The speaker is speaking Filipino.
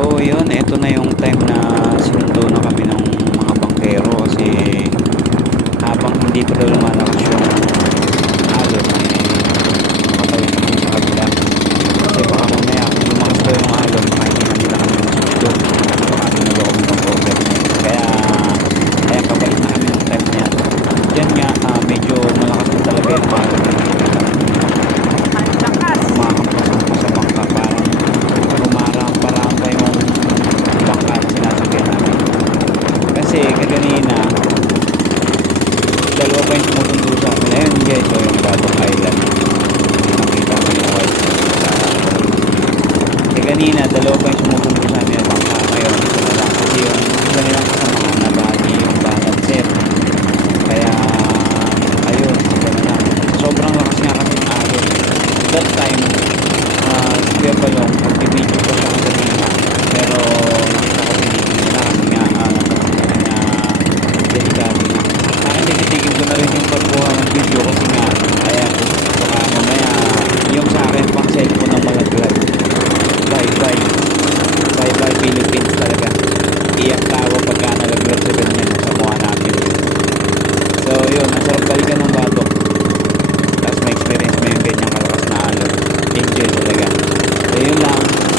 So yun, eto na yung time na sinundo na kami ng mga bangkero kasi habang hindi pa daw lumalakas yung alon makatawid na kami sa kabila kasi baka mamaya kung lumakas daw yung alon baka hindi na nila kami masundo, baka hindi na daw kami mag-over. Kaya pabalik na kami ng time na yan. Dyan nga medyo malakas na talaga yung alon, kumakampas sa bangka, parang rumarampa-rampa yung bangka na sinasakyan namin. Kasi kaganina dalawa pa yung sumusundo sa amin. Ayun guys, so yung Batok Island, nakita mo yung white sa kanina dalawa pa yung sumusundo sa amin yung bangka. Ngayon isa na lang kasi yung isa nilang kasamahan na bahagi yung balancer, kaya ayun, isa na lang. Sobrang lakas nga kasi ng alon that time. Si Kuya Balong magbibideo ko siya kanina, pero nakita ko pinigil na kasi nga napansin na delikado na. Akin tinitigil ko na rin yung pagkuha ng video kasi nga ayan, baka mamaya yung sa akin pang cellphone ng malaglag. Bye bye, bye bye Philippines talaga, iyak tawa pagka nalaglag sa ganyan sa mukha natin. So yun, masarap balikan ng Batok tapos may experience mo yung ganyang kalakas na alon, enjoy talaga. So yun lang.